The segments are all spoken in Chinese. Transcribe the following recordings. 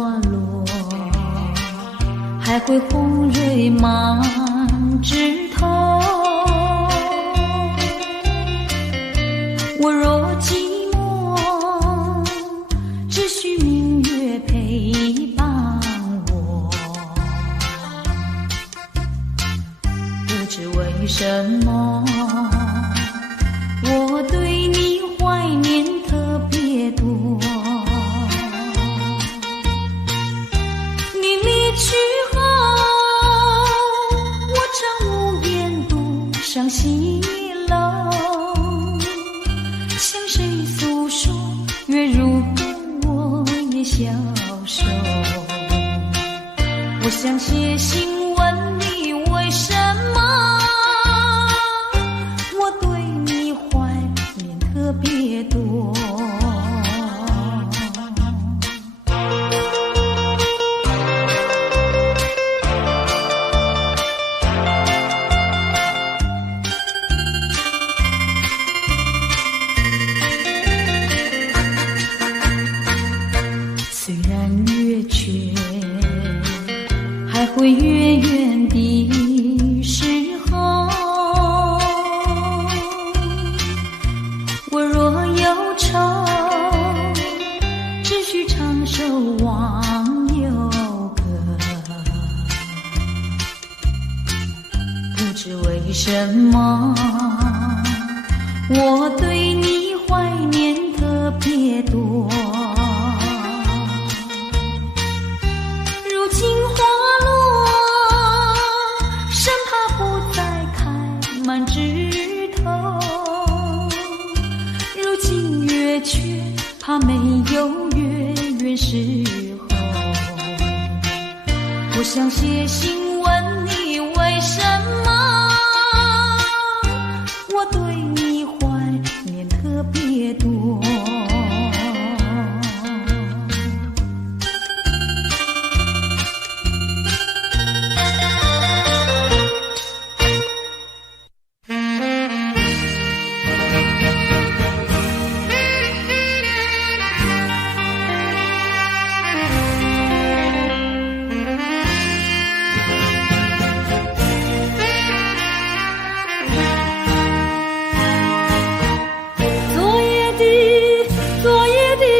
么落，还会红蕊满枝头。我若寂寞，只需明月陪伴我。不知为什么，我对你怀念特别多。你离去后，我常无言独上西楼，向谁诉说？月如歌，我也消瘦。我想写信问你，为什么我对你怀念特别多。虽然月缺，还会月圆的时候，我若忧愁，只需唱首忘忧歌。不知为什么，我对你怀念特别多。如今花落，生怕不再开满枝头。如今月缺，怕没有月圆时候。我想写信问你，为什么我对你怀念特别多。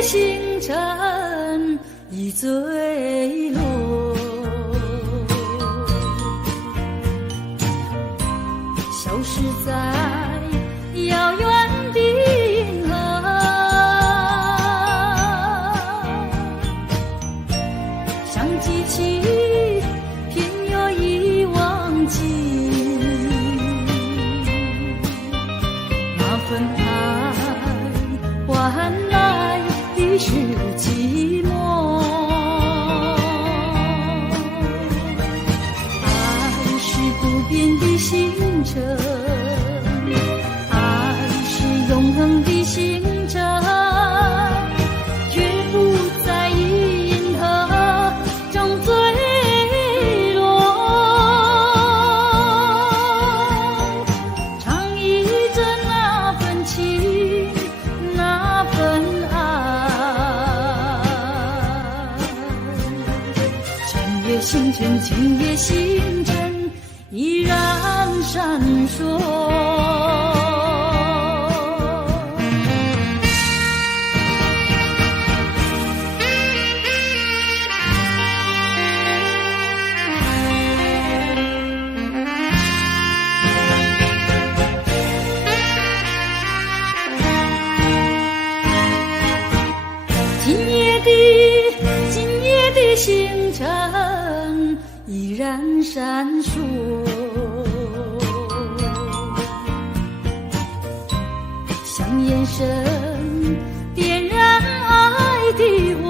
星辰已坠落，消失在遥远的银河。想记起，偏又已忘记那份爱换来的是寂寞。爱是不变的星辰，爱是永恒的星辰，绝不在银河中坠落。唱忆着那份情，那份星辰，今夜星辰依然闪烁。今夜的星辰依然闪烁，像眼神点燃爱的火，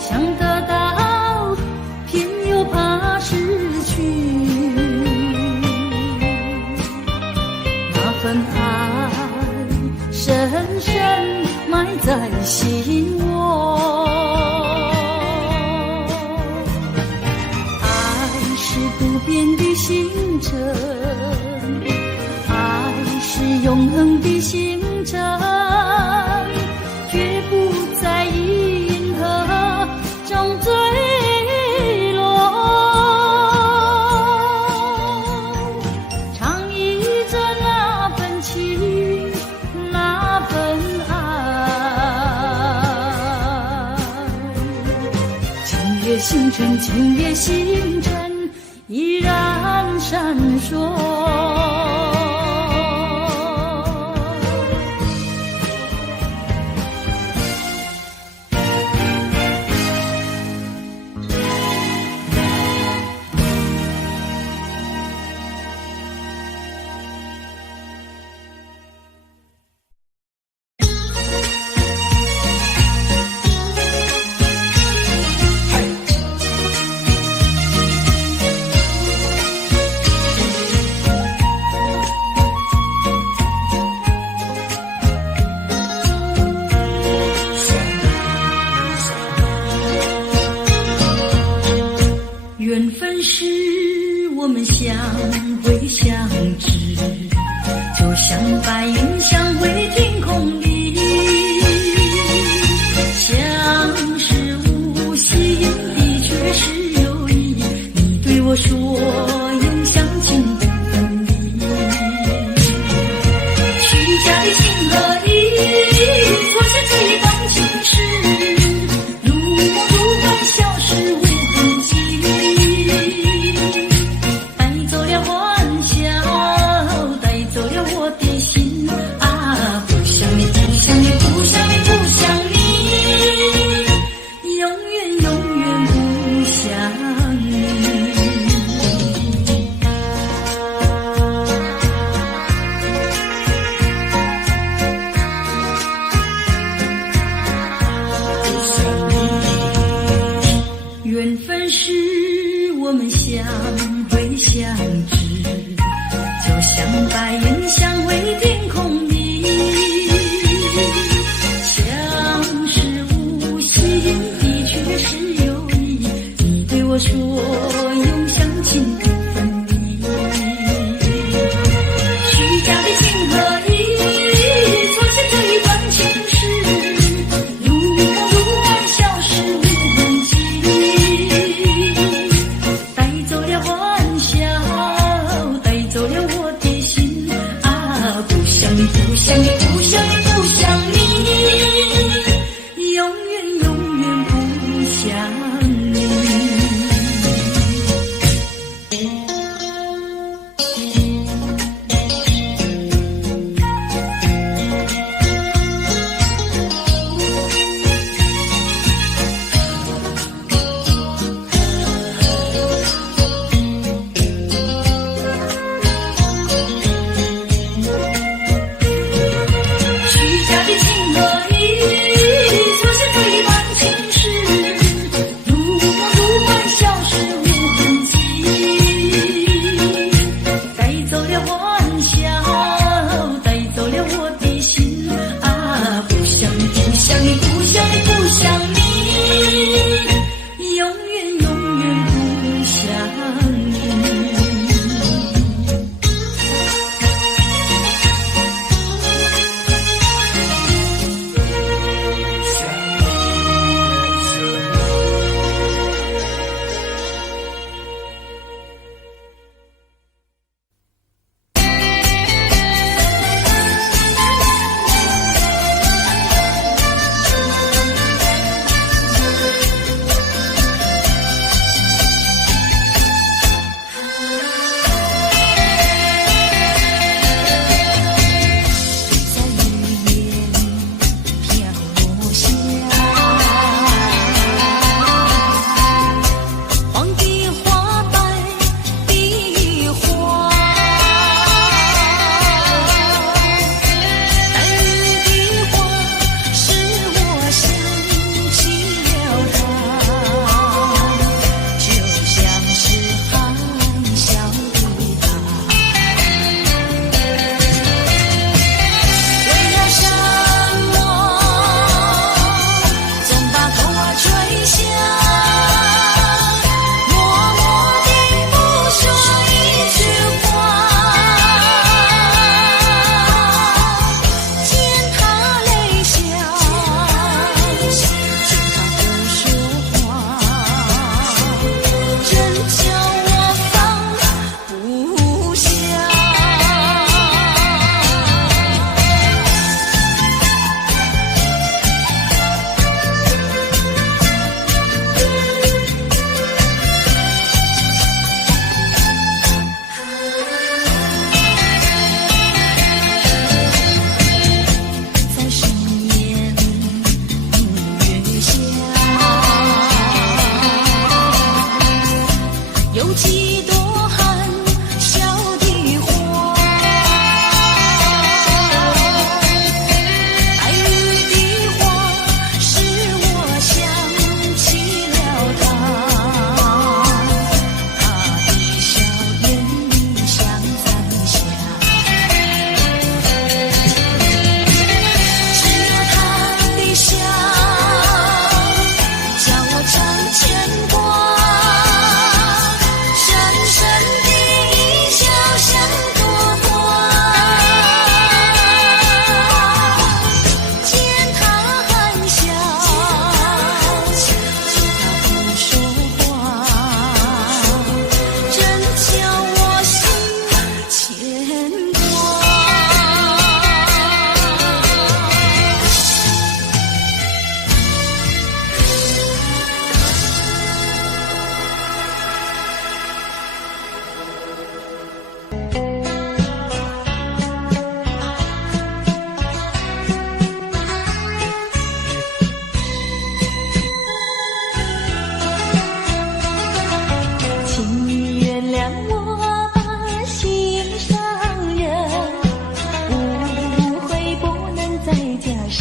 想得到偏又怕失去，那份爱深深埋在心窝。爱是不变的星辰，爱是永恒的星辰，月星辰，今夜星辰依然闪烁。缘分是我们相会相知，就像白云相会天空里，相识无息，的确是有意。你对我说永相亲不分离，虚假的情和义，错失这一段情事，如梦如幻，消失无痕迹。缘分是我们相会相知，就像白云相会天空里，相识无息，的确是有意。你对我说永相亲不分离，虚假的情和义，错失这一段情事，如梦如幻，消失无痕迹。带走了欢笑，带走了我的心啊！不想你，不想你，不想你，不想你，永远永远不想你。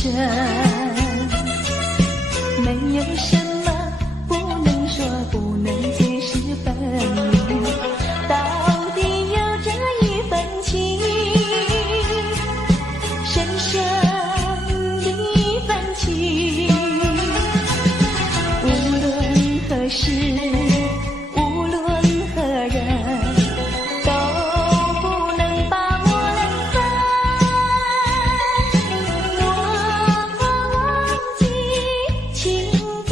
深。没有什么不能说，不能解释分明，到底有这一份情，深深的一份情。无论何时，无论何人，都不能把我冷分。我忘记，请别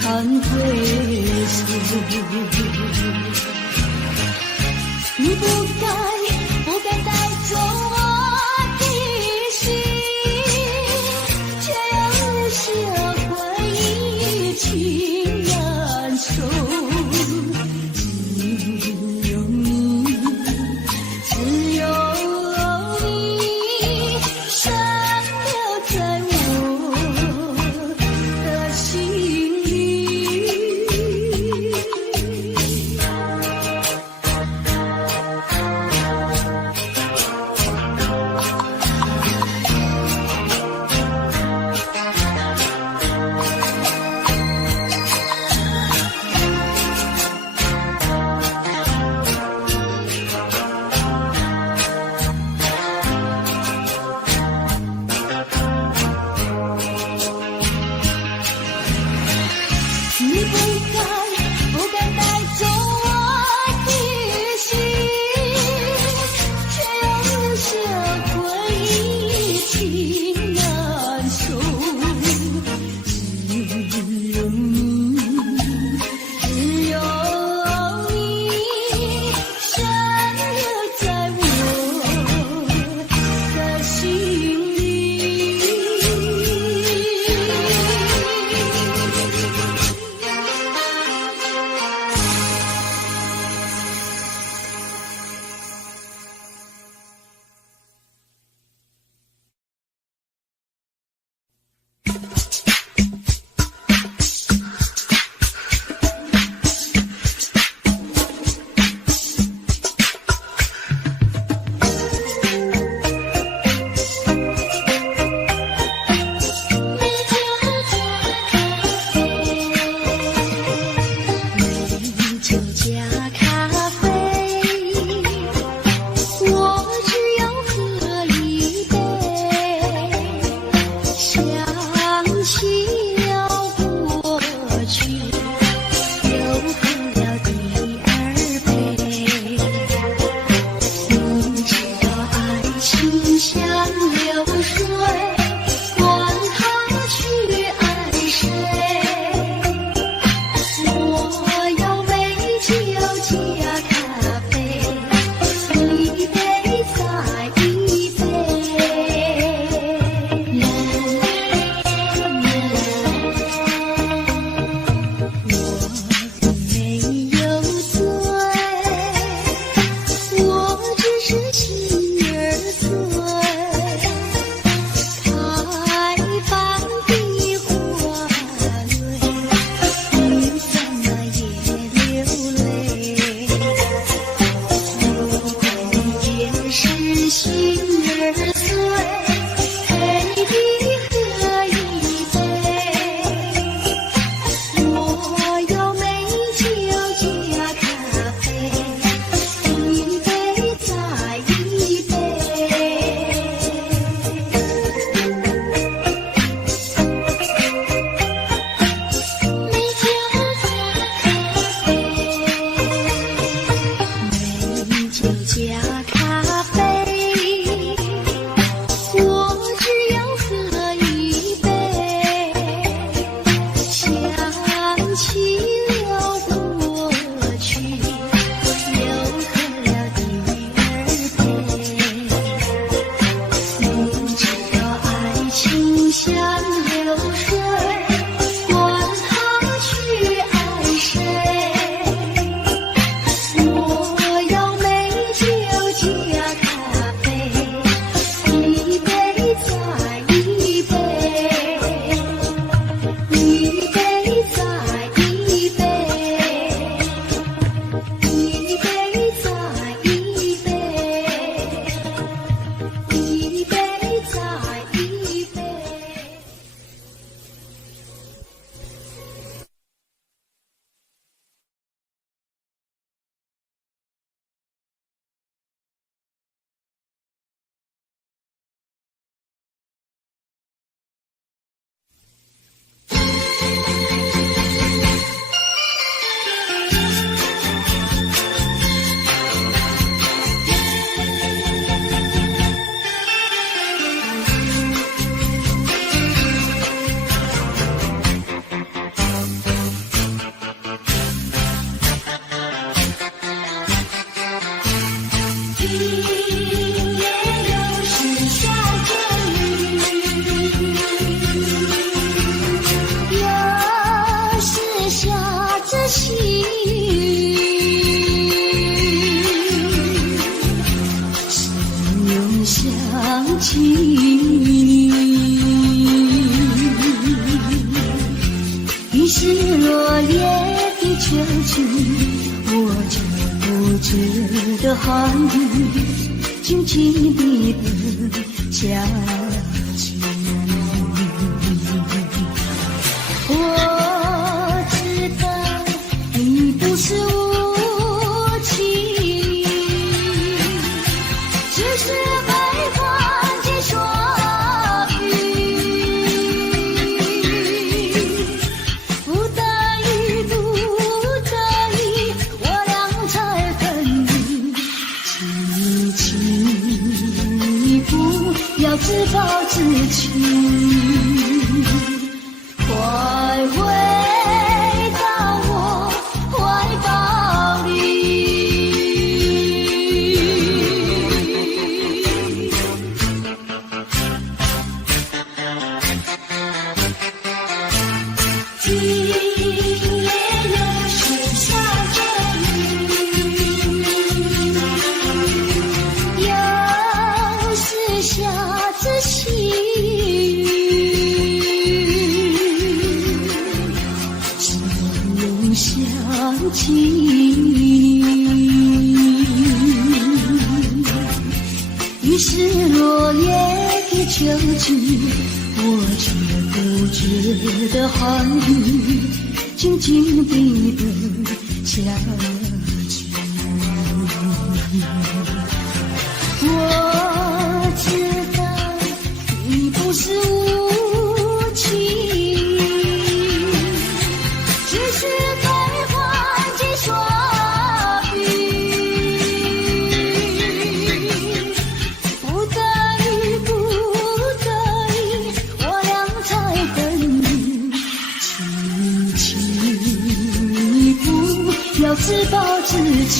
看归宿。你不该带走我的心，却又笑回忆情难收。只有你深留在我的心里。是落叶的秋去，我这不知的寒雨，轻轻地等下去。我知道你不是无情，只是悲欢几说自暴自弃，快回到我怀抱里。今夜又是下着雨，又是下着细雨，只有想起于是落叶的秋去，我却不觉得寒雨，静静地等下去。我知道你不是无情，只是悲欢几说比，不得已不得已，我俩才等你，轻轻一步，要自暴自弃。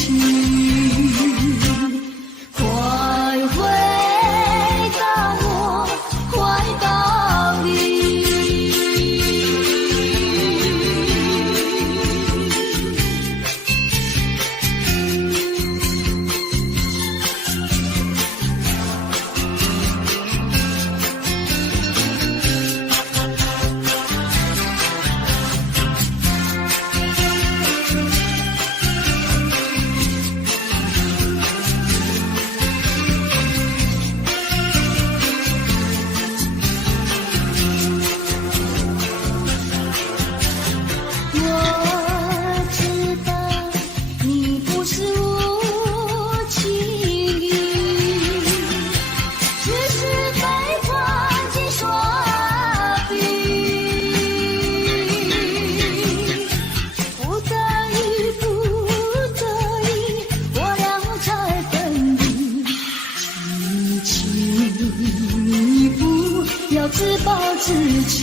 自暴自弃，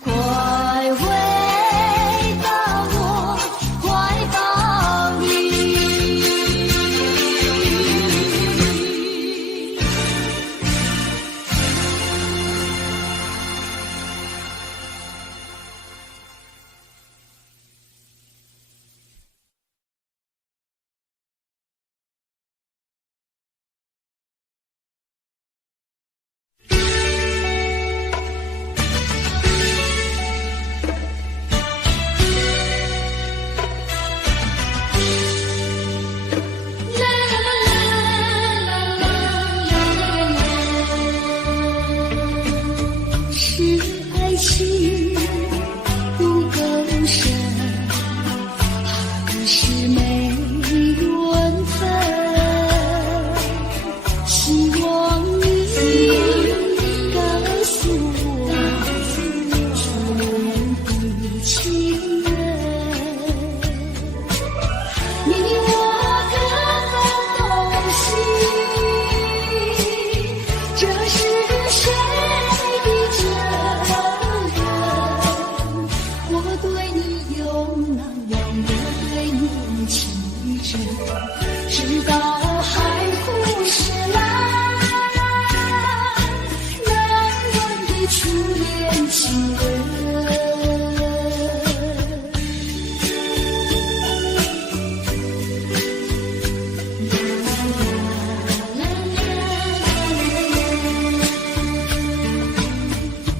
快回到我怀抱里。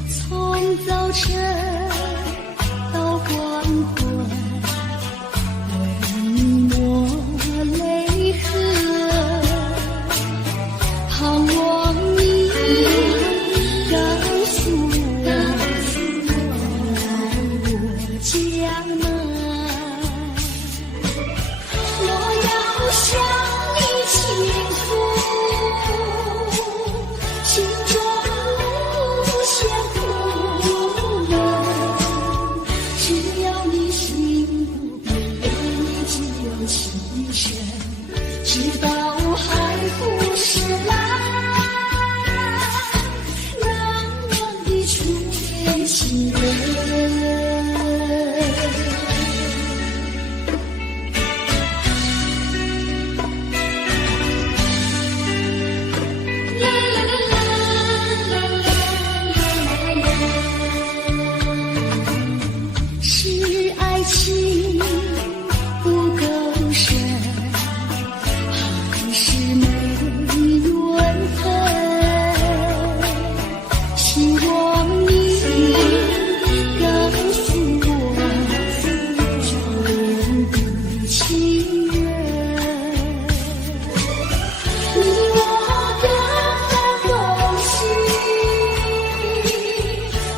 从早尘到光昏，为你抹泪痕，盼望你告诉我，我家门。我要向你倾诉心中无限苦闷，只要你心不变，为你只有情深，直到海枯石烂，难忘的初恋情人。是爱情不够深，还是没缘分？希望你告诉我，初恋的情人，你我根本不是，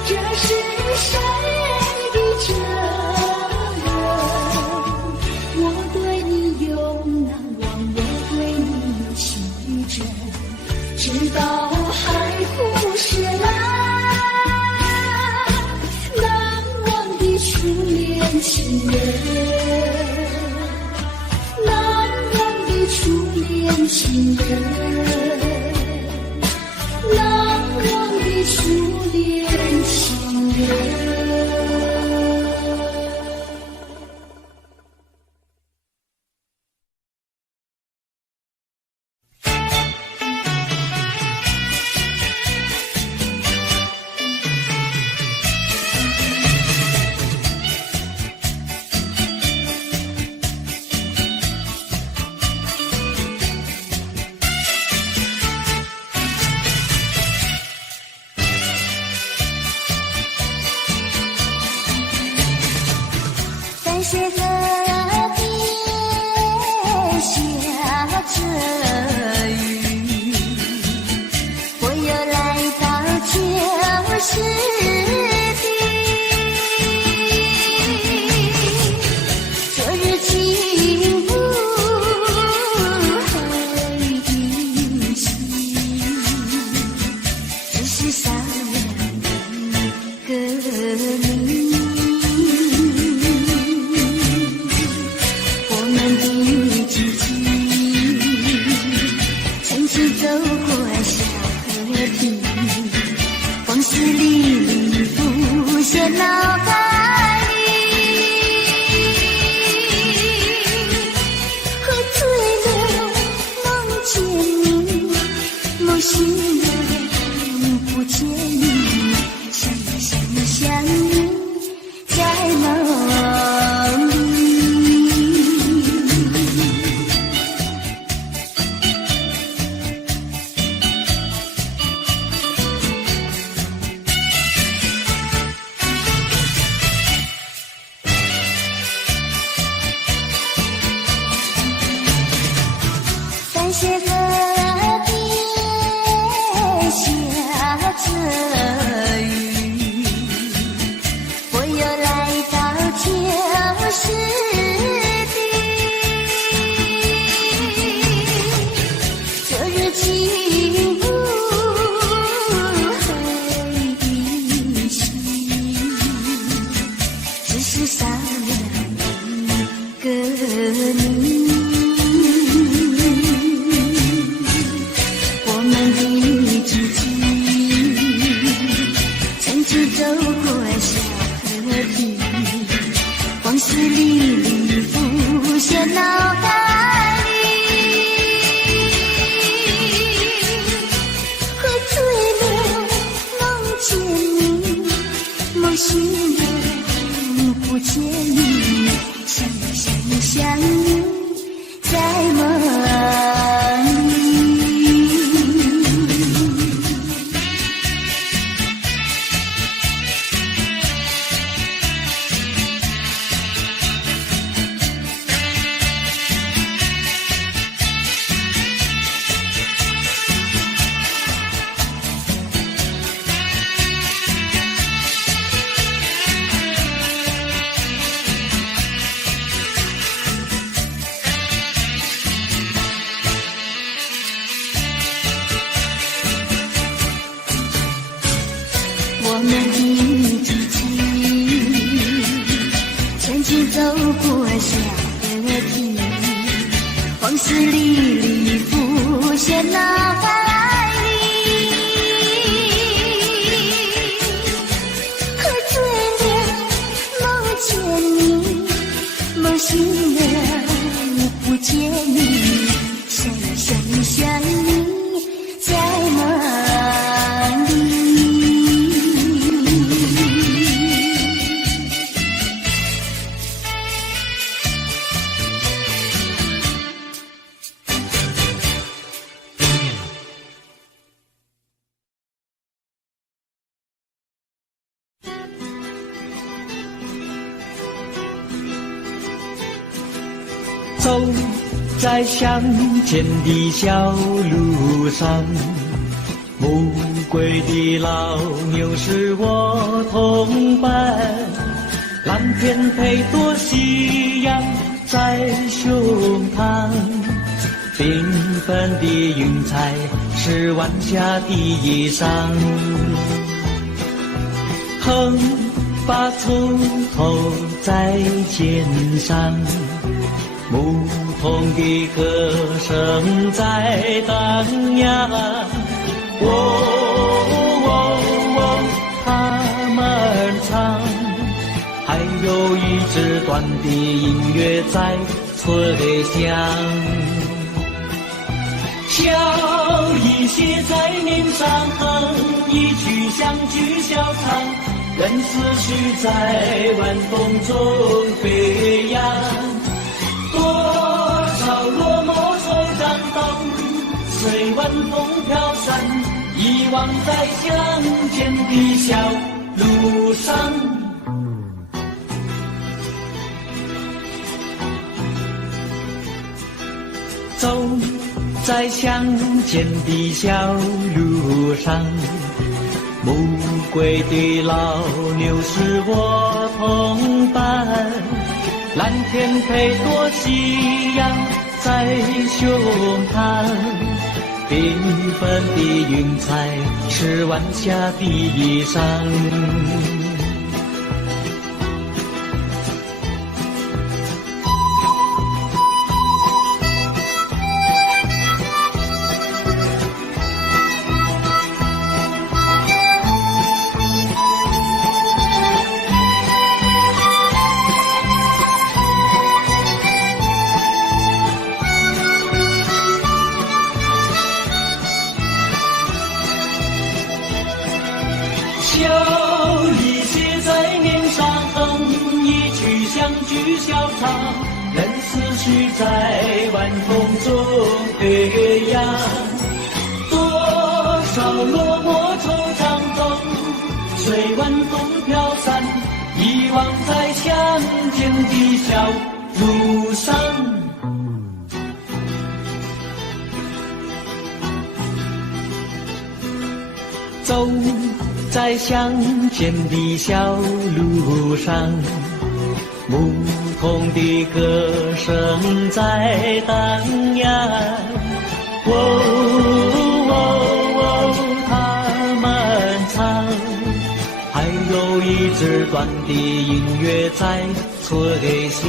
这是谁的责任？我对你永难忘，我对你有情真，直到海枯石烂，难忘的初恋情人，难忘的初恋情人，难忘的初恋情人。在些河边下着雨，我又来到旧时地，昨日情不黑的心，只是少了一个你。走过小河堤，往事历历浮现脑海里，喝醉了梦见你，梦醒了不见你，想你在梦里。在些河边下着雨，我又来到旧时地，昨日情不黑的心，只是少了一个你。我们的知己，曾经走过小河堤，往事历历浮现脑海里，喝醉了梦见你，梦醒了不见你，想你在梦里。情人不见你，想呀想呀想你在哪里？走在乡间的小路上，暮归的老牛是我同伴，蓝天配朵夕阳在胸膛，缤纷的云彩是晚霞的衣裳，横把锄头在肩上，牧童的歌声在荡漾，他们唱，还有一支短的音乐在吹响，笑意写在脸上，一曲相聚笑唱，任思绪在晚风中飞扬。多少落寞惆怅都随晚风飘散，遗忘在乡间的小路上。走在乡间的小路上，暮归的老牛是我同伴，蓝天配朵夕阳在胸膛，缤纷的云彩是晚霞的衣裳，笑意写在脸上，一曲相聚笑唱，任思绪在晚风中飞扬。多少落寞惆怅都随晚风飘散，遗忘在乡间的小路上。走在乡间的小路上，牧童的歌声在荡漾，他们唱，还有一支短的音乐在吹响，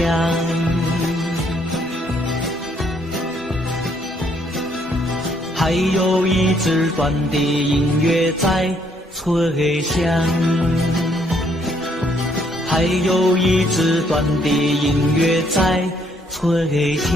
还有一支短的音乐在吹响，还有一支短的音乐在吹响。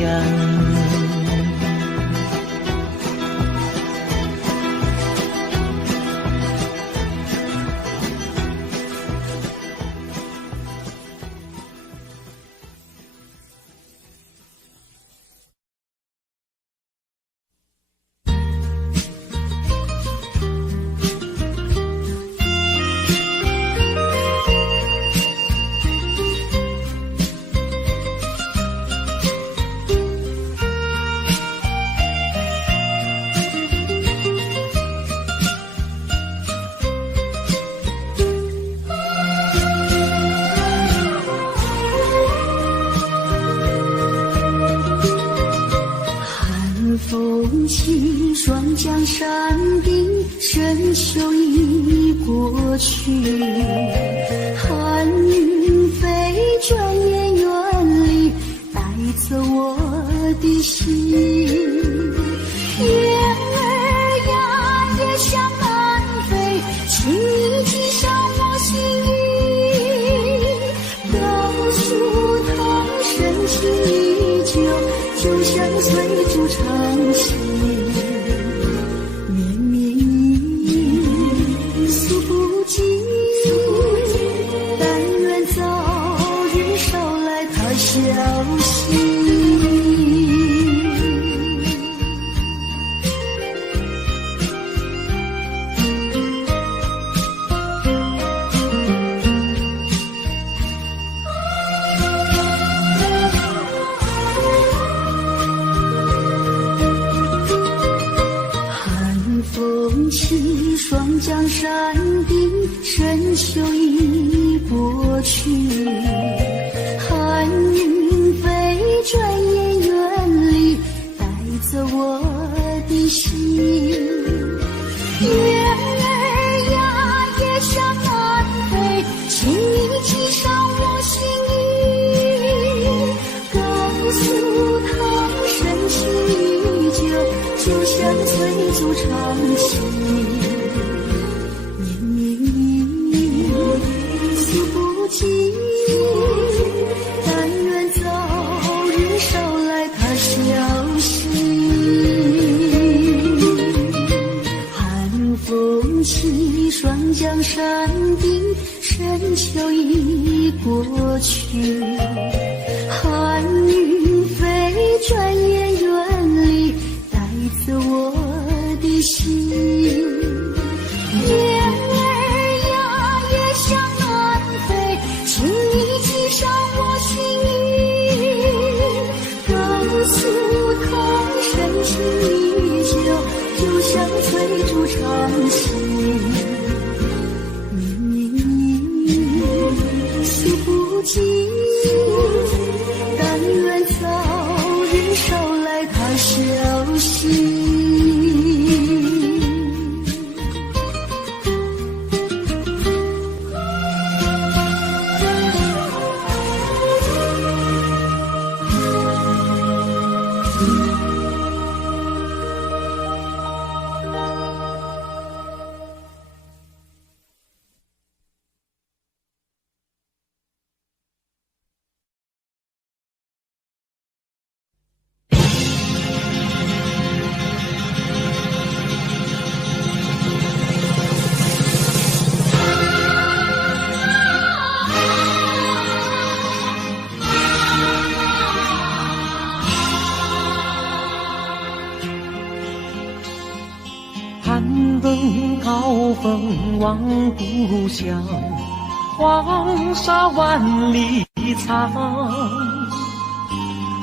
风起，霜降山顶，深秋已过去。寒云飞，转眼远离，带走我的心。月儿呀，也向南飞，请你系上我心意。告诉他深情催促长情。绵绵雨诉不尽，但愿早日捎来他消息。起霜降山顶，深秋已过去，寒云飞，转眼远离，带走我的心。月儿呀，也向南飞，请你系上我心意，告诉他深情依旧，就像催促长情。但愿早日捎来他消息。寒风起，霜降山顶，深秋已过去，寒云飞，转眼远离，带走我的心。月儿呀，也向南飞，请你系上我心意，告诉他深情依旧，就像催促长情。绵绵雨诉不尽，但愿早日捎来他消息。高峰望故乡，黄沙万里长，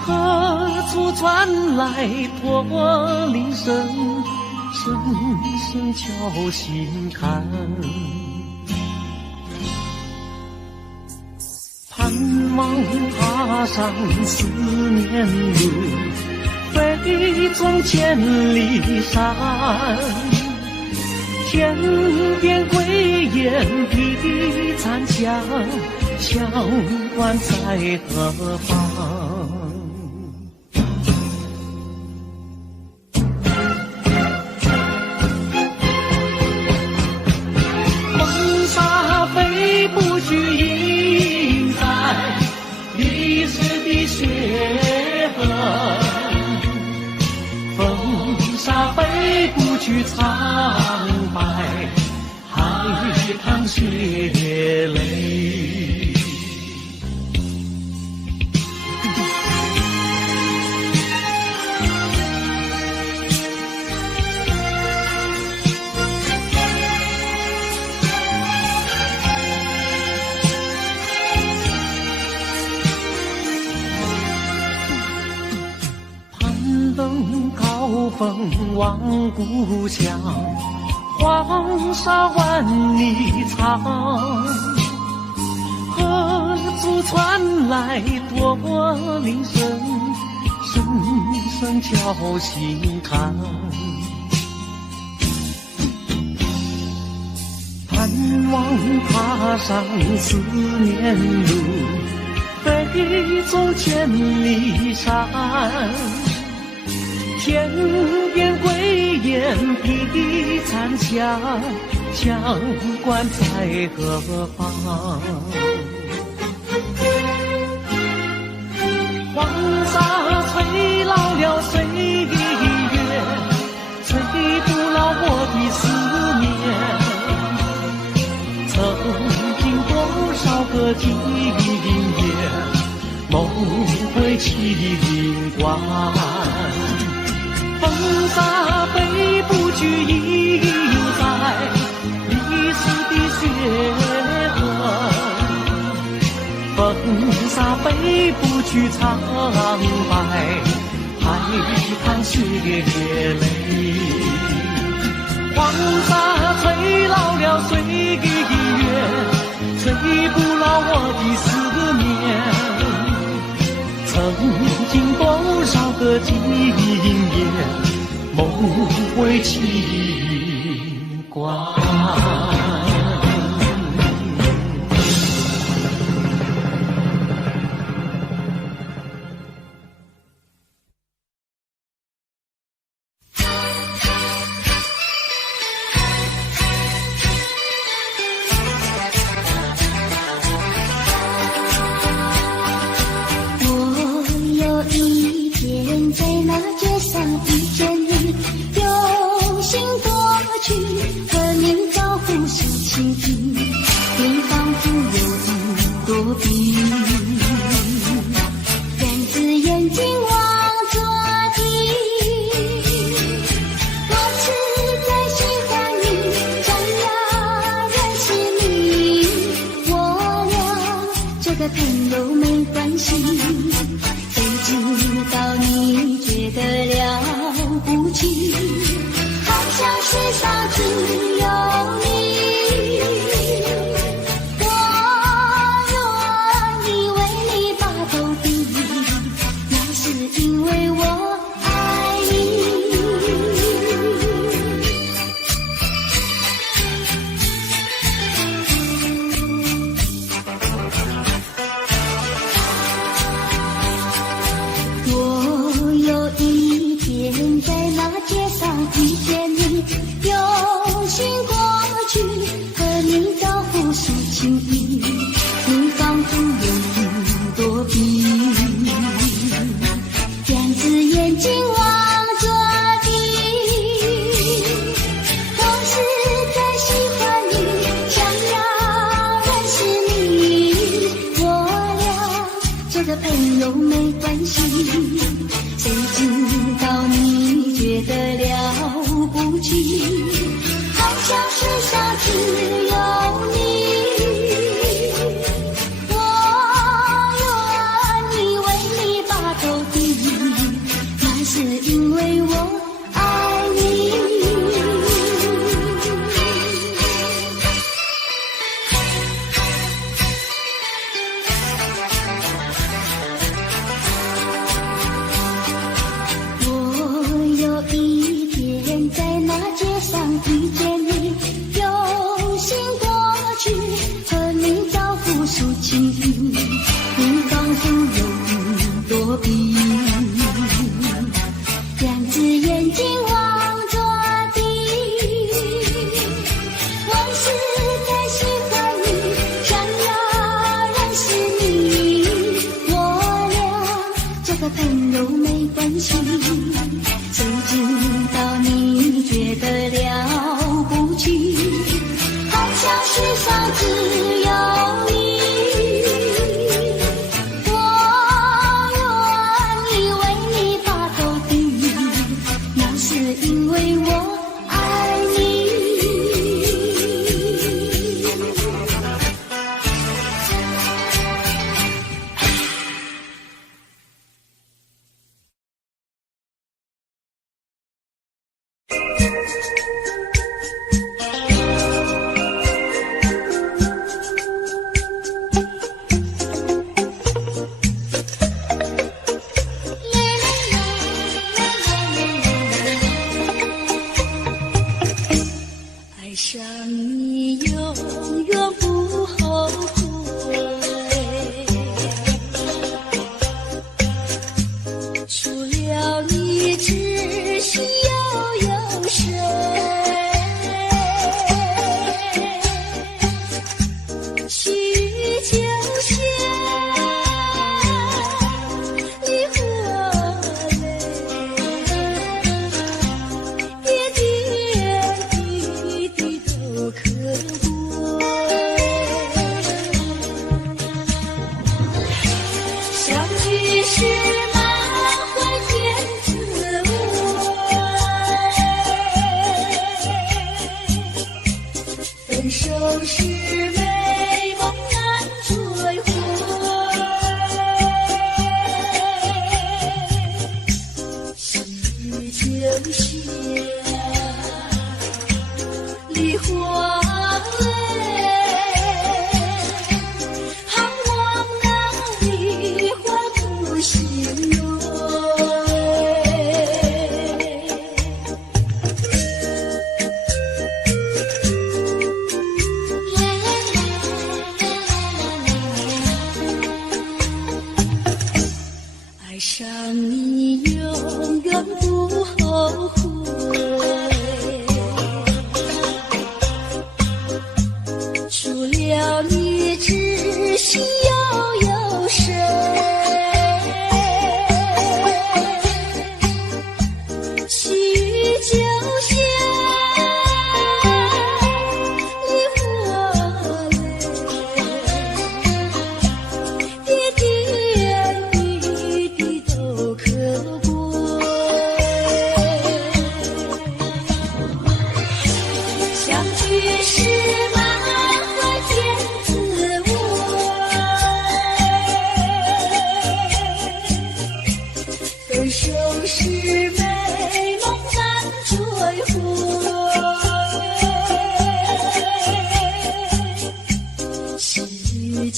何处传来驼铃声，声声敲心坎。盼望踏上思念路，飞纵千里山。天边归雁披残香，乡关在何方？黄沙飞不去，印在历史的血痕。风沙飞不去，苍白海棠血泪。攀登高峰望故乡，黄沙万里长，何处传来驼铃声，声声敲心坎。盼望踏上思念路，飞纵千里山。天边归雁披残香，乡关在何方？黄沙吹老了谁个今夜，梦回清关。风沙飞不去，印在历史的血痕。风沙飞不去，苍白海棠血泪。黄沙吹老了岁月，吹不老我的思念。曾经多少个今夜，梦回清关。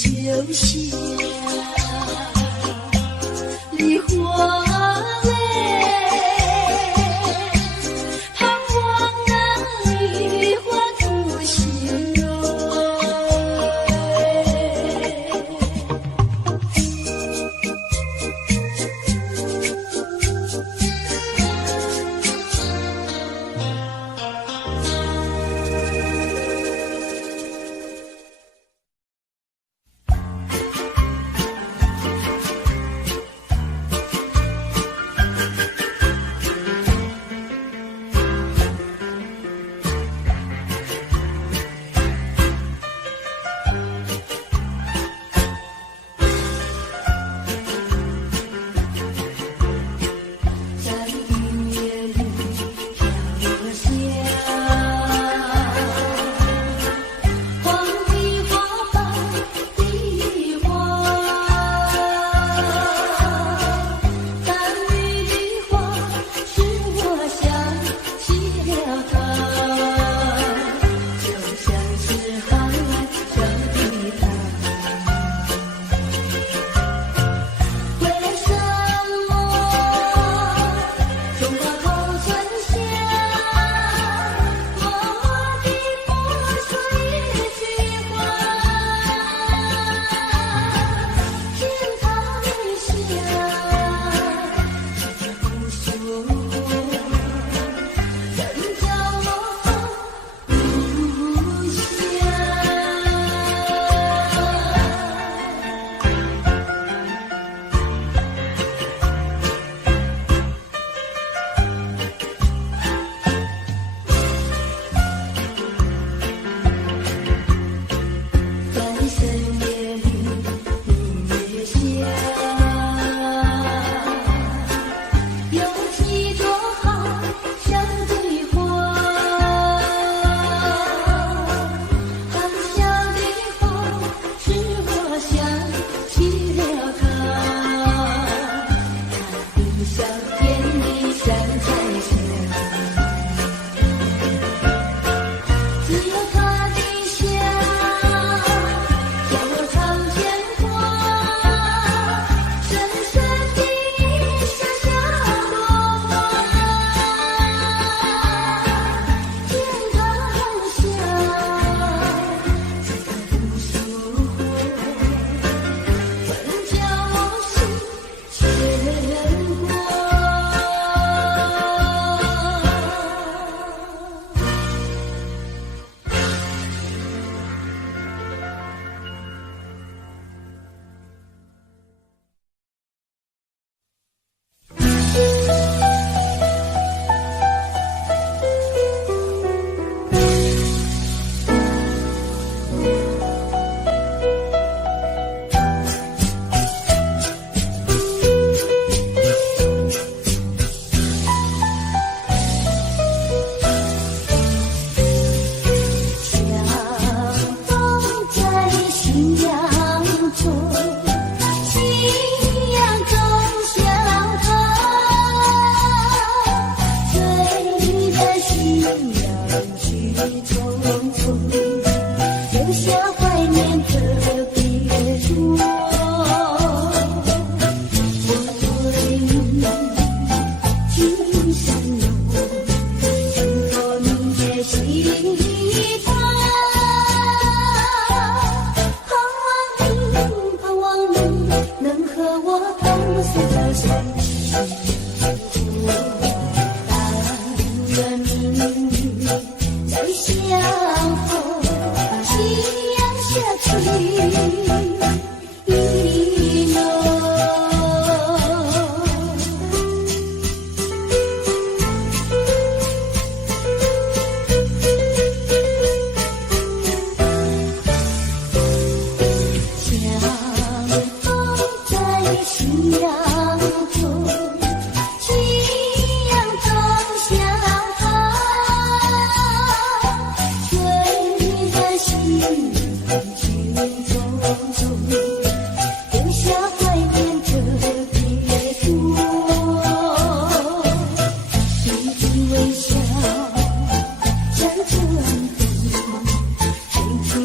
就像梨花泪，盼望那梨花吐心蕊。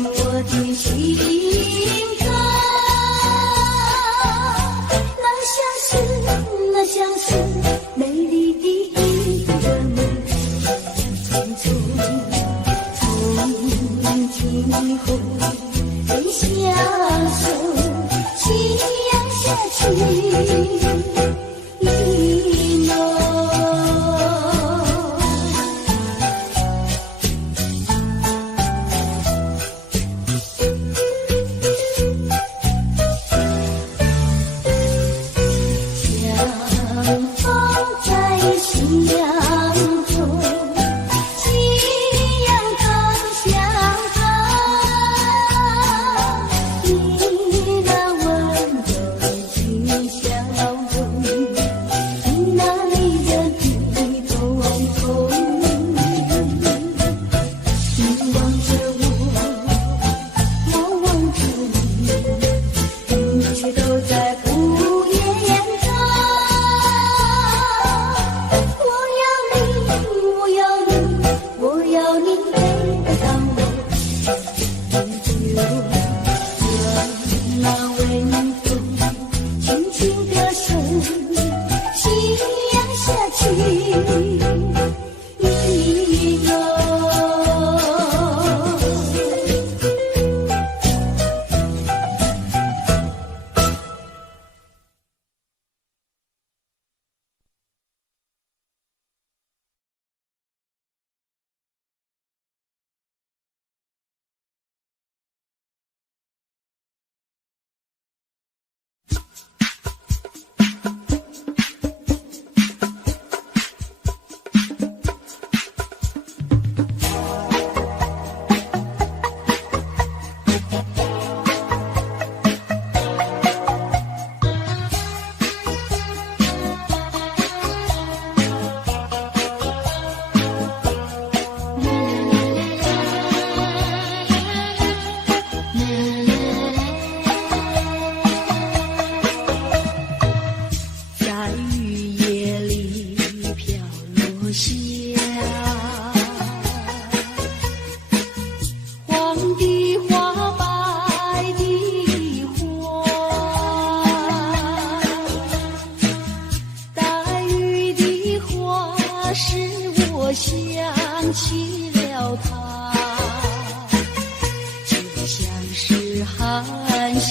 我的心中。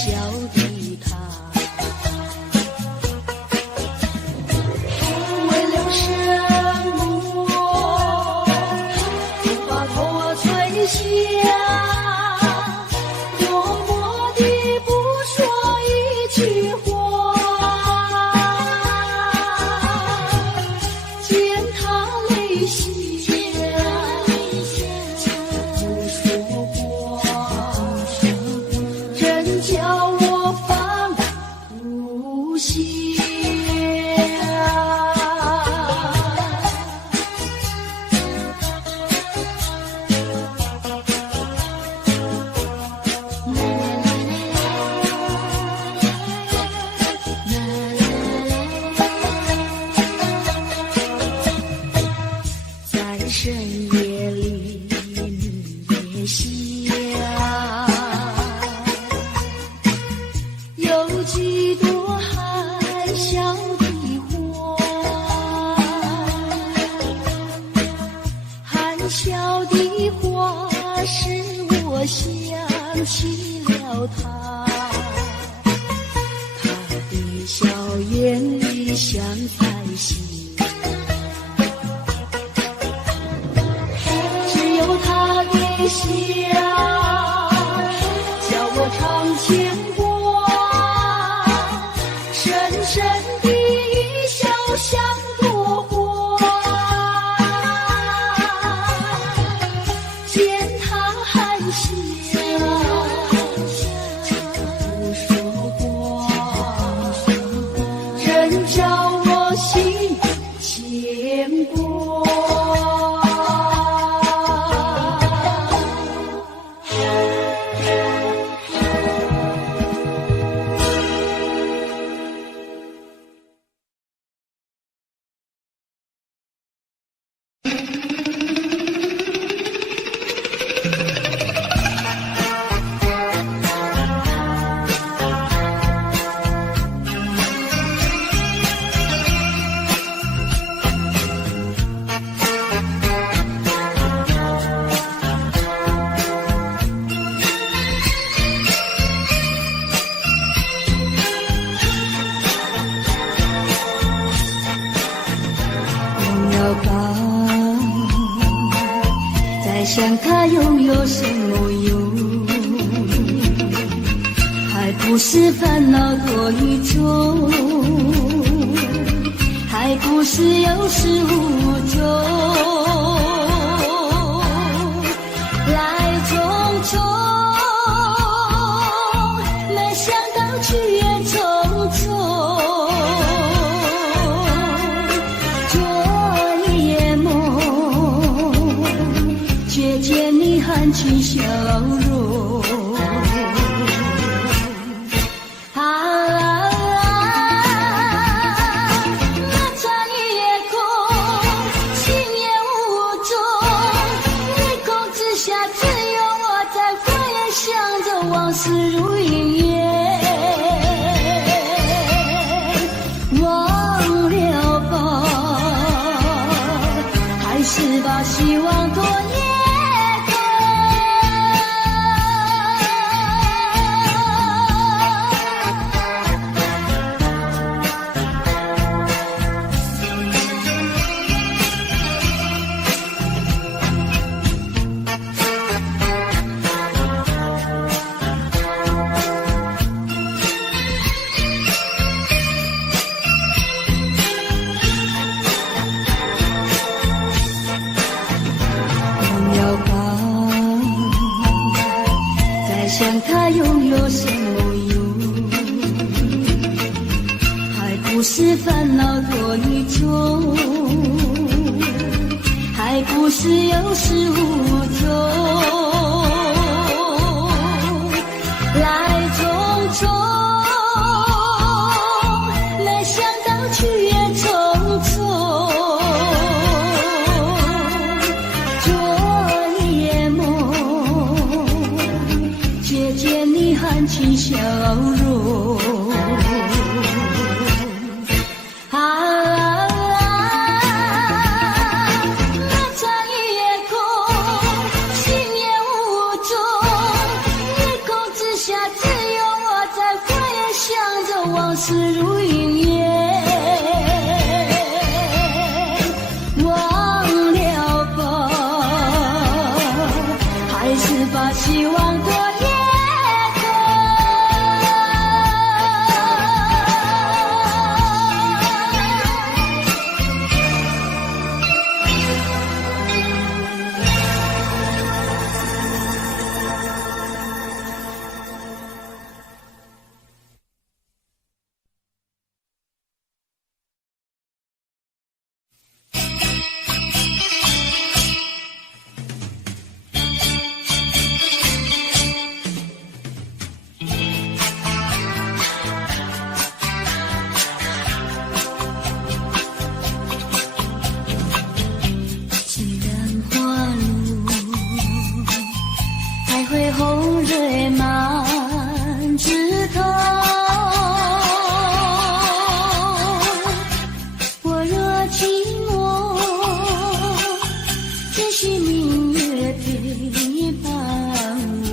笑的他。为了生活，不把头垂下，默默地不说一句话。见他泪下，不说话，真叫我放不下。在深夜里你也想，有几朵含笑的花，含笑的花使我想起了他，他的笑眼里像在心。只有他的笑，叫我常牵挂，深深的一笑像朵花。见他含笑，不说话，真叫我心牵挂。在想他拥有什么用，还不是烦恼多一种，还不是有始无终，来匆匆，没想到去也匆匆。见你含情笑容，那场夜空，心也无踪，夜空之下只有我在火焰想着往事如云烟，忘了吧，还是把希望多年。想他拥有什么用，还不是烦恼多一种，还不是有始无终，来匆匆，没想到去也匆匆，昨夜梦却见你含情笑容，那场夜空，心也无踪，夜空之下只有我在似如云烟，忘了吧，还是把希望过夜红蕊满枝头，我若寂寞，只需明月陪伴我。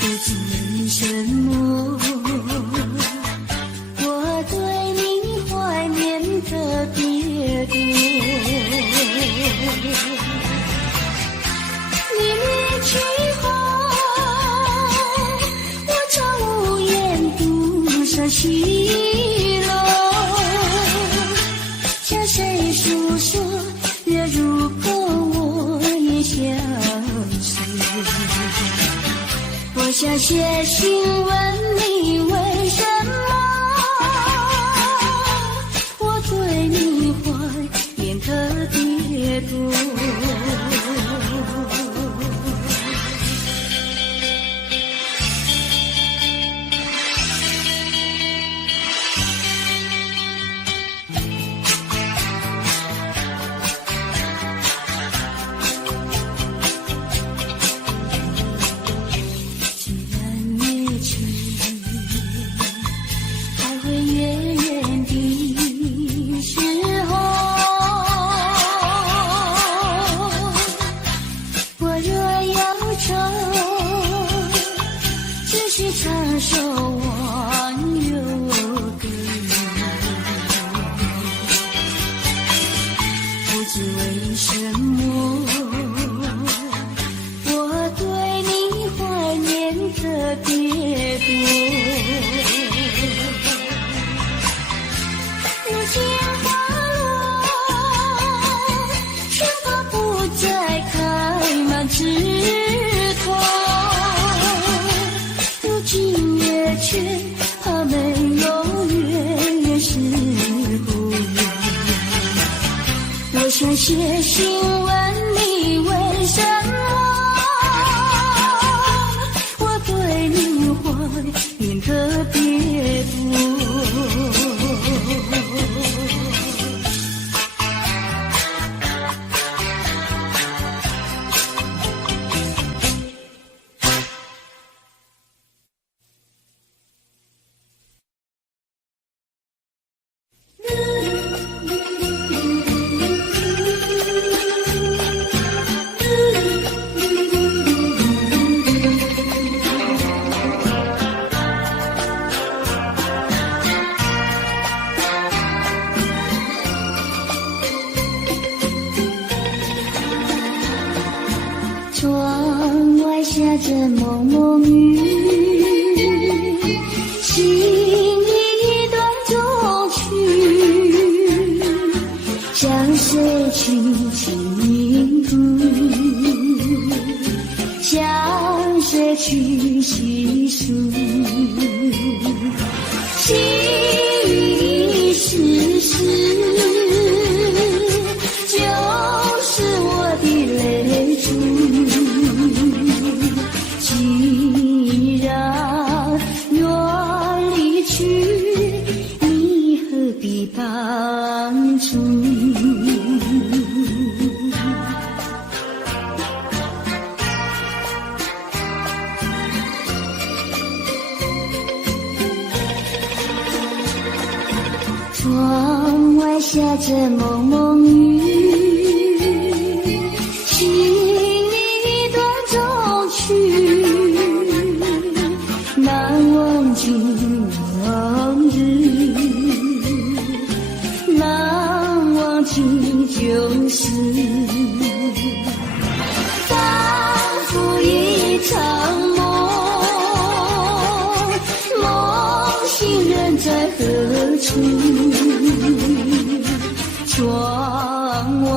不知为什么，我对你怀念特别多。你离去后，我将无言独上西楼，向谁诉说？月如钩，我也相思。我想写信问你为什么，我对你怀念特别多。唱首忘忧歌，不知为什么，我对你怀念特别多。如今花落，春花不再开满枝头。却怕没有月圆时不圆，我想写信问你为什么，我对你怀念特别多。窗外下着蒙蒙雨，心一段衷曲，向谁去倾吐？向谁去细数？心里事事，就是我的泪珠。既然愿离去，你何必当初？窗外下着蒙蒙雨，心里一段衷曲，处，窗外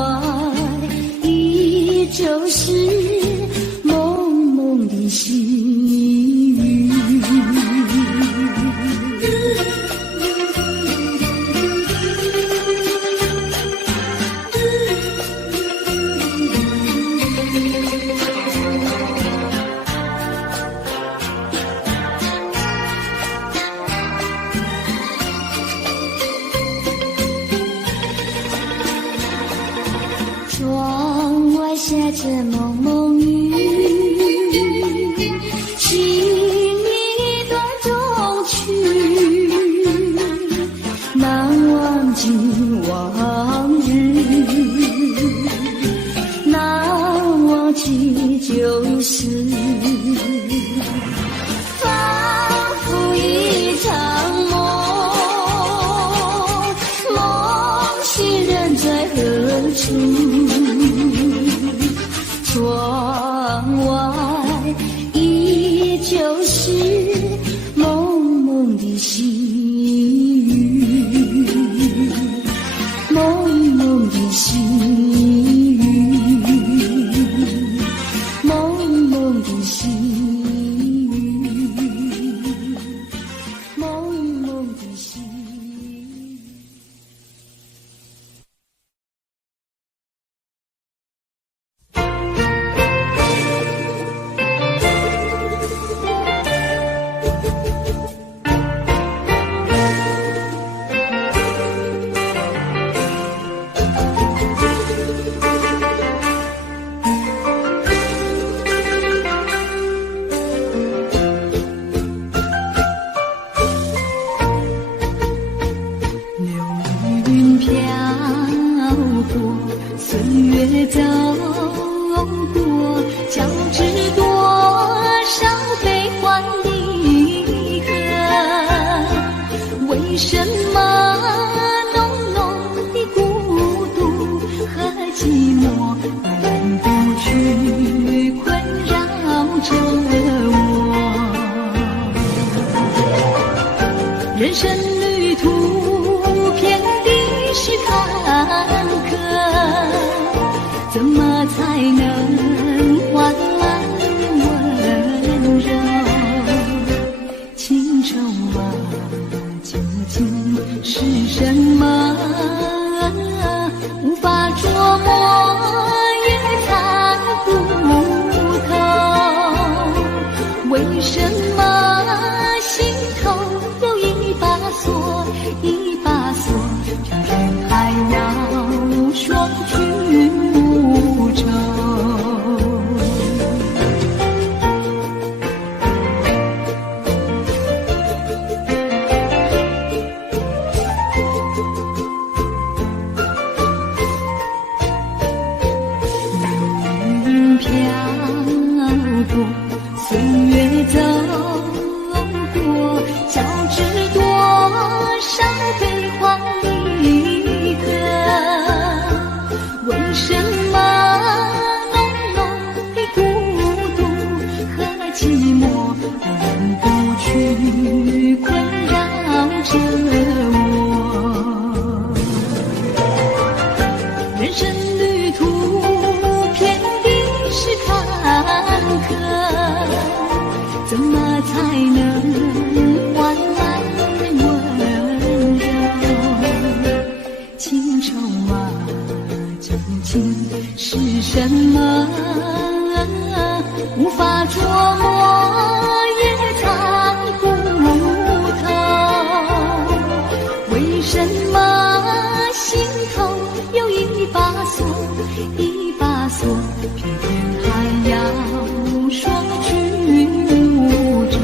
依旧是蒙蒙的细雨。窗外下着蒙蒙雨，是你段中曲，难忘记往日，难忘记旧事，仿佛一场梦，梦醒人在何处？窗外依旧是蒙蒙的细雨，蒙蒙的细雨，蒙蒙的细雨，蒙蒙的细雨。云飘过，岁月走过，交织多少悲欢离合？为什么浓浓的孤独和寂寞忍不去困扰着我？人生旅途遍地是坎坷，怎么才能换来温柔？情愁啊，究竟是什么？无法捉摸，也猜不透。为什么心头有一把锁，一把锁，偏偏还要双去无愁？云飘过，岁月走过，交织多少悲欢离合？为什么浓浓的孤独和寂寞忍不去困扰着我？人生旅途遍地是坎坷，怎么才能换来温柔？情愁啊，究竟是什么？无法捉摸，也猜不透。为什么心头有一把锁，一把锁，偏偏还要双去无愁？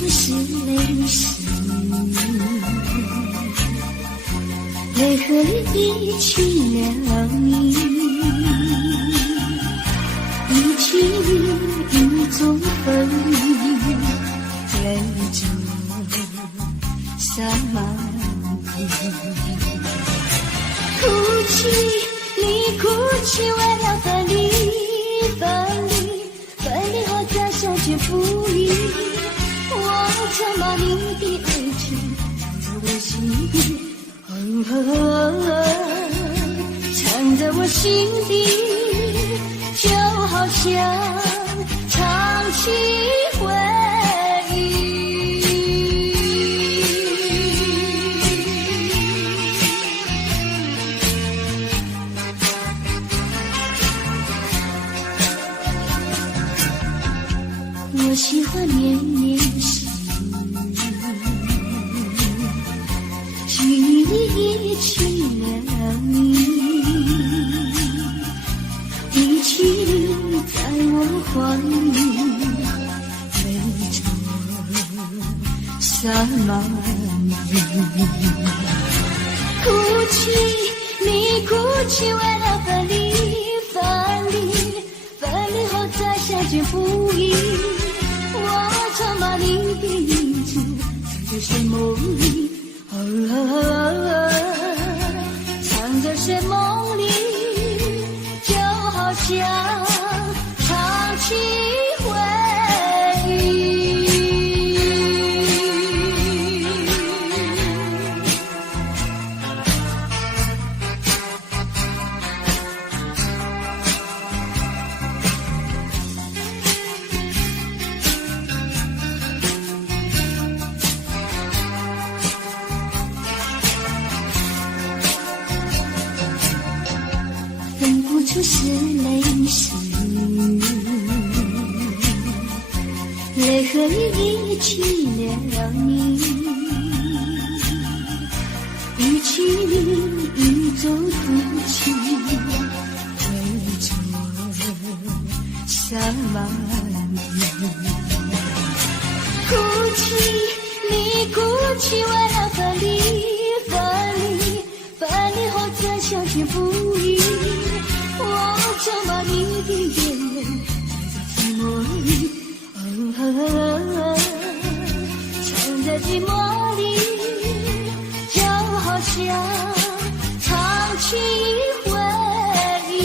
出是泪湿，泪和你一起了你，一起一种风，泪中洒满地。哭泣，你哭泣，为了分离，分离，分离后再相聚不易。我曾把你的爱情藏在我心底，藏在我心底，就好像唱起回忆。我喜欢绵绵细雨，一起了你，一起在我怀里，泪中洒满地。哭泣，你哭泣，为了分离，分离，分离后再相聚不易。我曾把你的名字藏在睡梦里，藏在睡梦里，就好像唱起回忆。出是泪湿，泪和你一起了你，一起一种哭泣，泪中洒满地。哭泣，你哭泣，为了分离，分离，分离后再相聚不易。我曾把你的眼泪藏在寂寞里，就好像唱起回忆。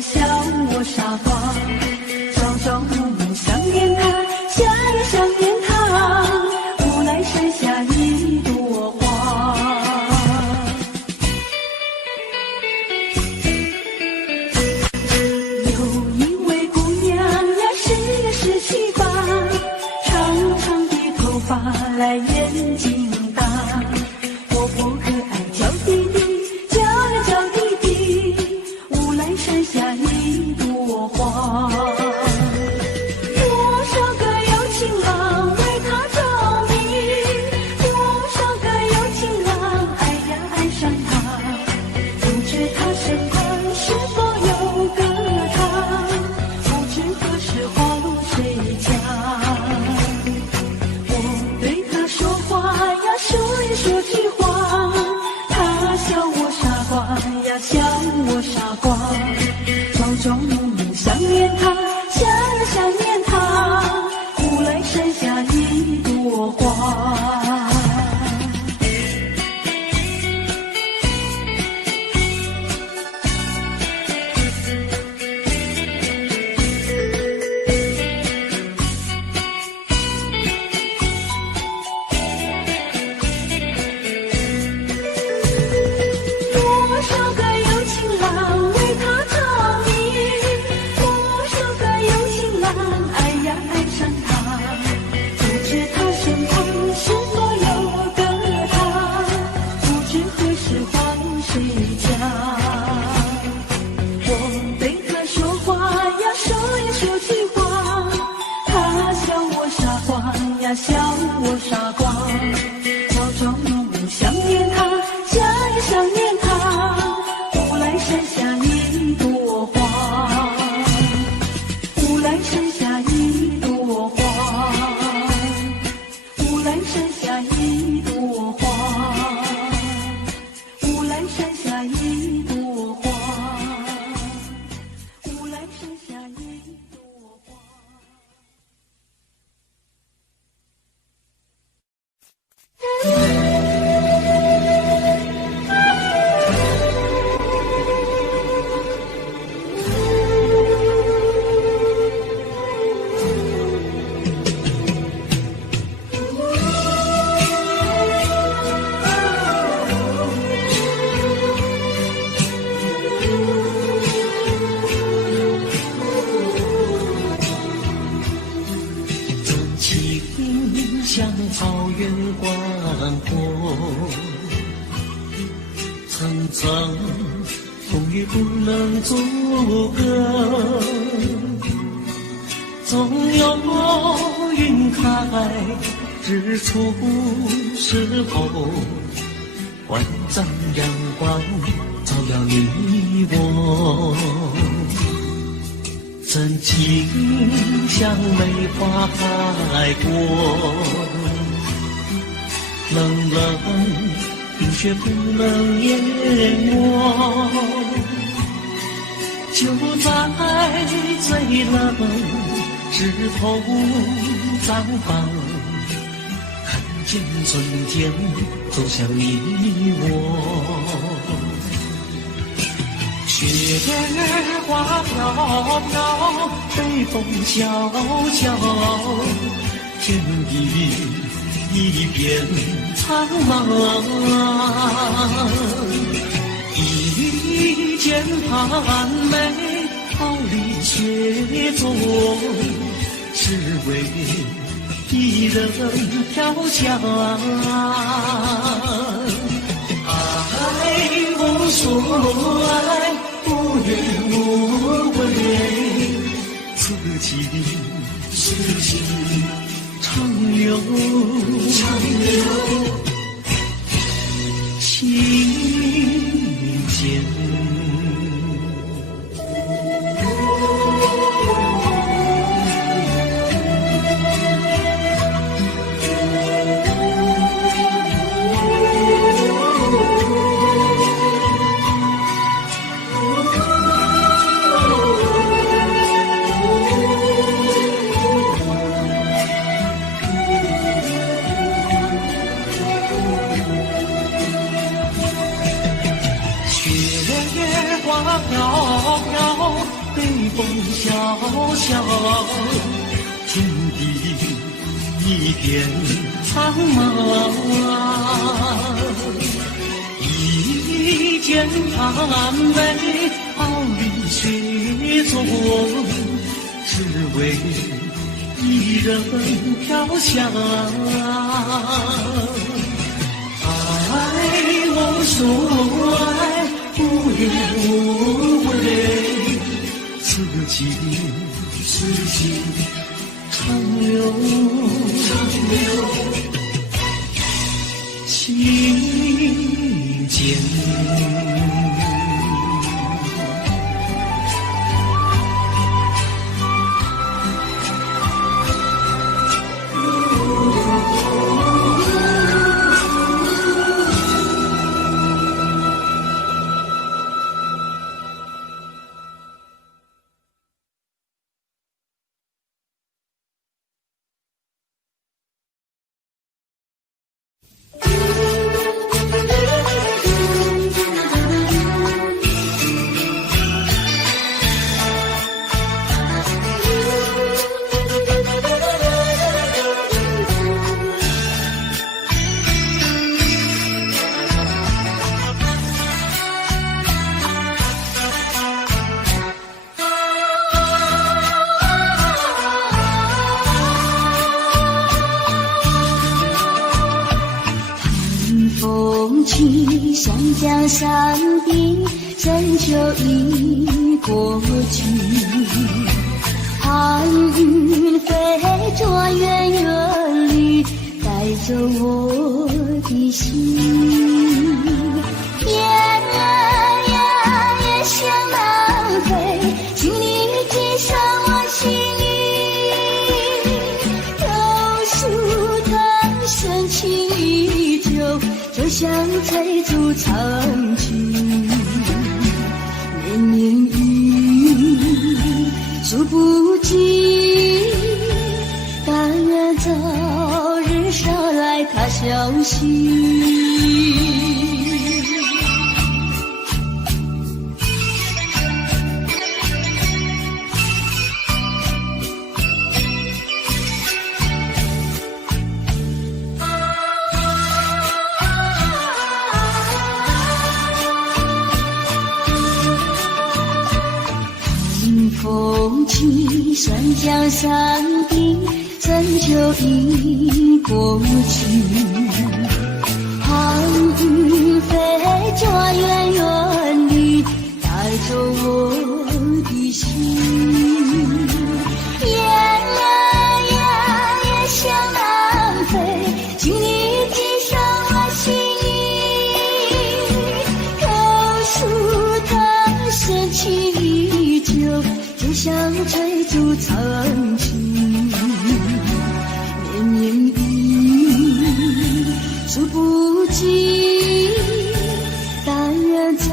笑我傻瓜，朝朝暮暮想念他，夏夜想念他，无奈剩下一朵花。有一位姑娘呀，是17、8，长长的头发来眼睛大，活泼可爱叫弟弟，叫呀叫弟弟，无奈剩下一朵花。浓想念他，想呀想念他，忽来山下一朵花。笑我傻瓜，朝朝暮暮想念他，想呀想念他，忽来山下一朵花，忽来山下一朵花，忽来山下一朵花，忽来山下一朵花，忽来山下一朵花。像草原广阔，层层风雨不能阻隔，总有云开日出时候，万丈阳光照耀你我，真情像梅花开过，冷冷冰雪不能淹没，就在最冷枝头绽放，看见春天走向你我。雪花飘飘，北风萧萧，天地一片苍茫。一剑寒梅，毫厘雪中，只为一人飘香。爱无所爱，无怨无悔，此情是情长留，情间。飘飘，北风萧萧，天地一片苍茫。一剑寒梅，毫厘雪中，只为一人飘香。爱无所爱，无怨无悔，此情是情长留，情间。山江山顶，深秋已过去。寒云飞着远远里，带走我的心。雁儿呀，也向南飞，请你寄上我心意。榕树藤深情依旧，就像翠竹长青。绵绵雨数不尽，但愿早日捎来他消息。风起山江山顶，深秋已过去。寒云飞着远远里，带走我的心。雁儿呀，也向南飞，请你寄上我心意。榕树藤深情依旧，就像翠竹长青。绵绵雨数不尽，但愿早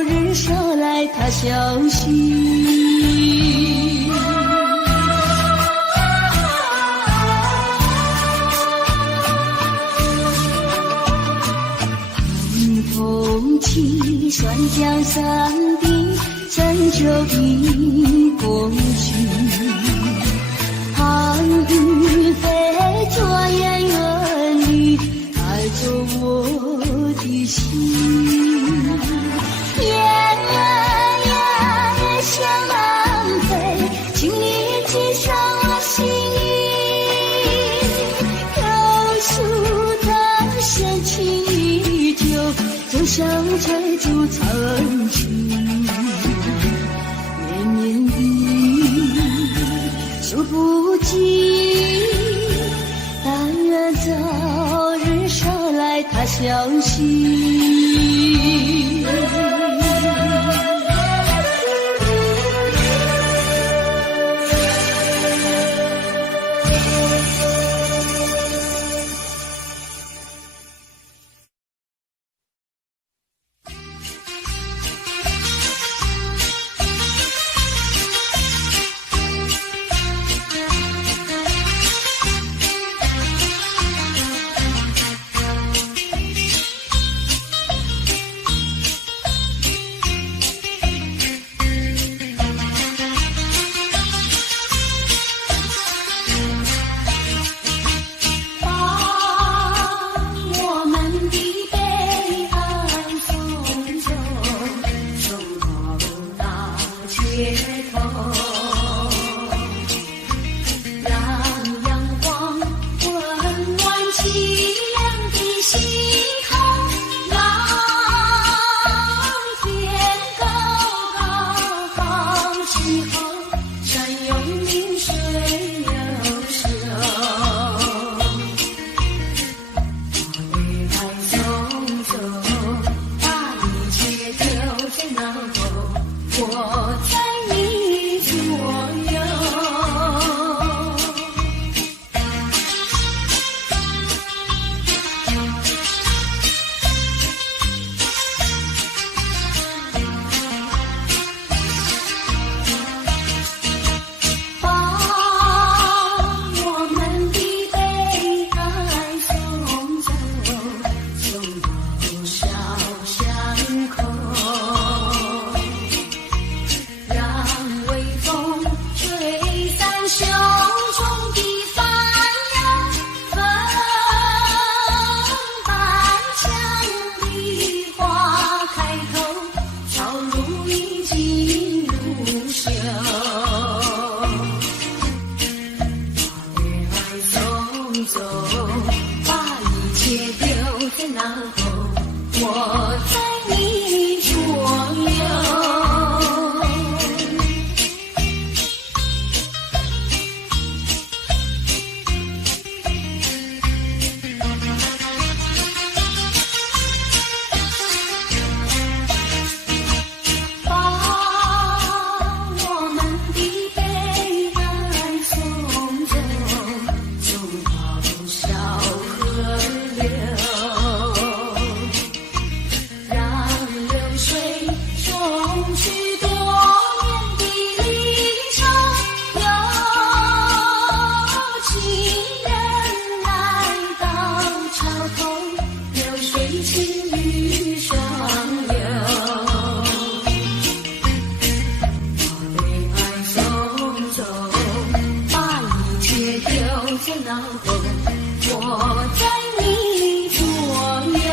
日捎来他消息。风起山江山顶，深秋已过去。寒云飞着远远里，带走我的心。雁儿呀，也向南飞，请你寄上我心意。榕树藤深情依旧，就像翠竹长青。绵绵雨数不尽，但愿早日捎来他消息。少后，我在你左右。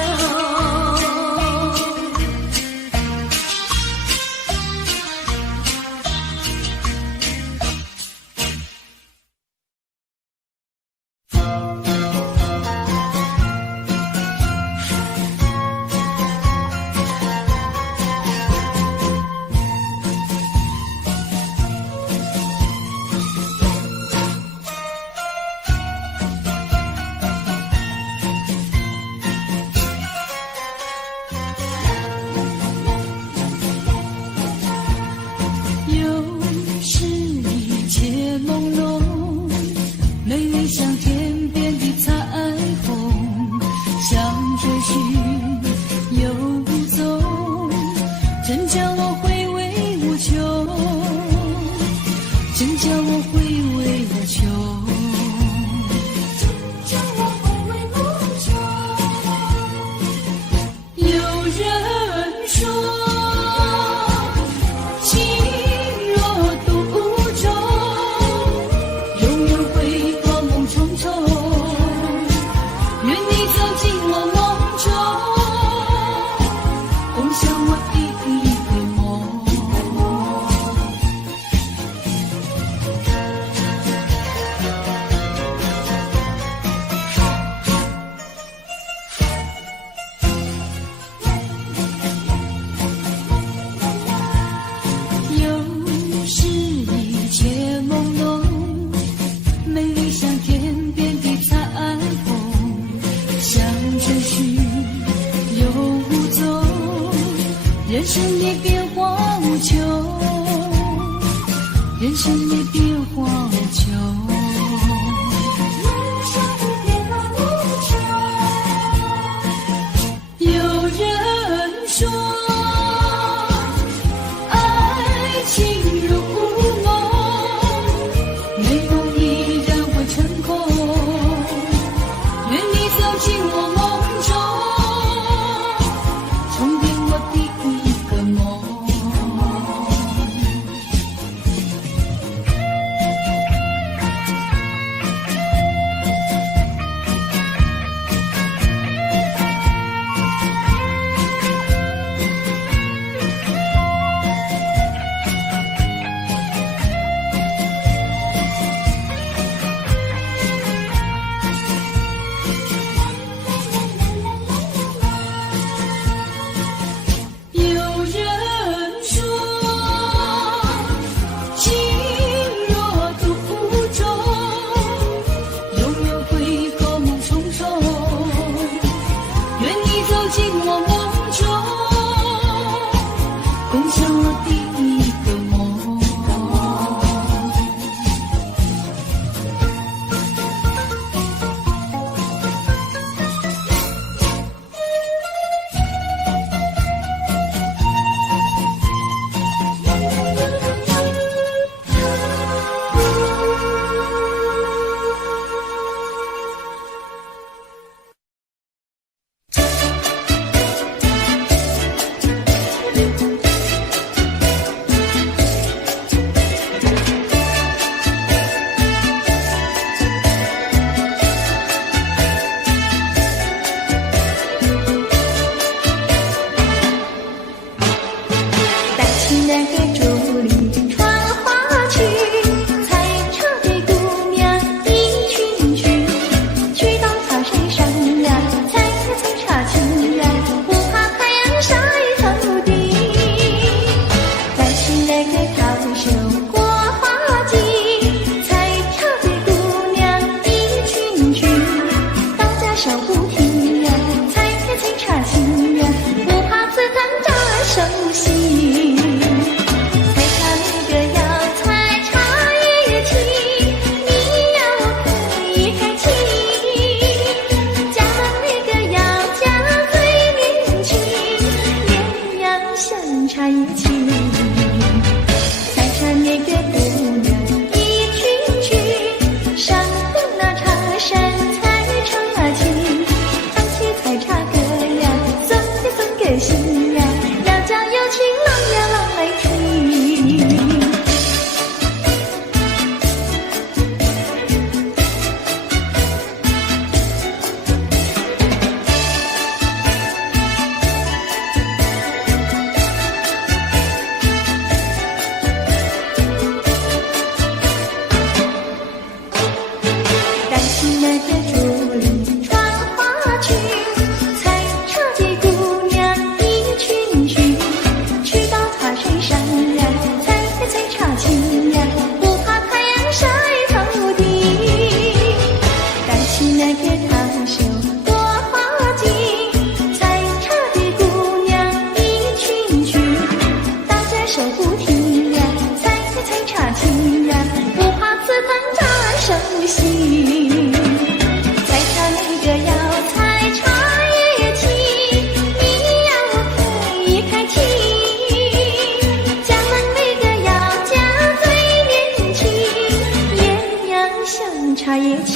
茶叶青。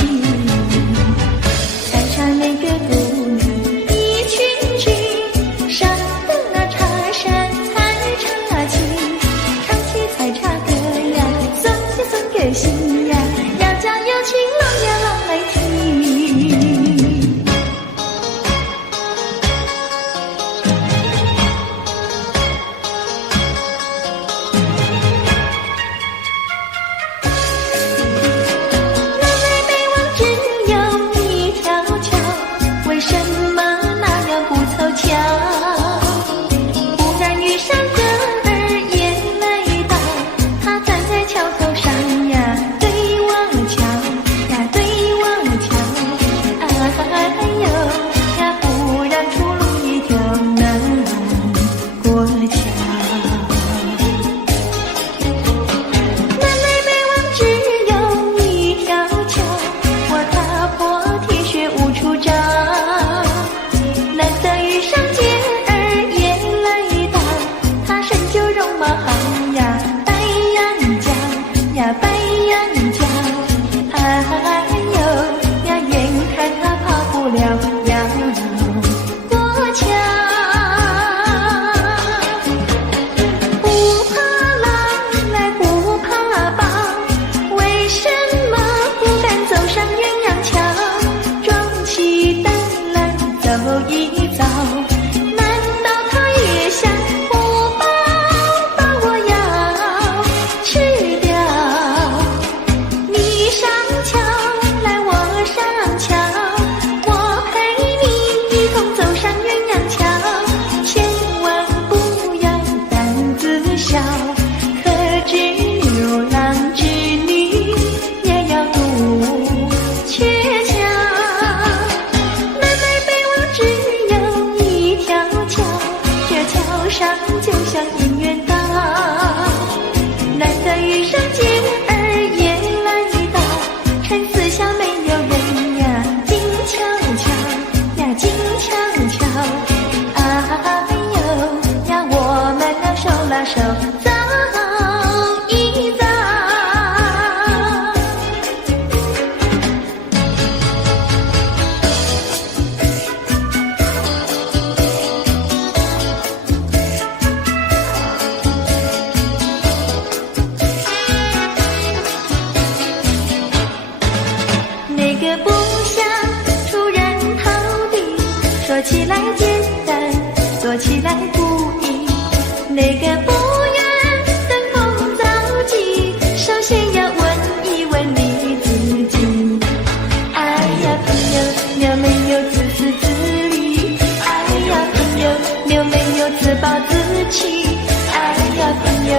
采茶那个姑娘一群群，上等那茶山采茶青。唱起采茶歌呀，送呀送给新呀，要家有情郎呀郎来听。就像姻缘岛，难得遇上姐儿也来到，趁四下没有人呀，静悄悄呀，静悄悄，哎呦呀，我们俩手拉手走一走。那个不想突然逃避，说起来简单，做起来不易。那个不愿登峰造极，首先要问一问你自己。哎呀朋友，你有没有自私自利？哎呀朋友，你有没有自暴自弃？哎呀朋友，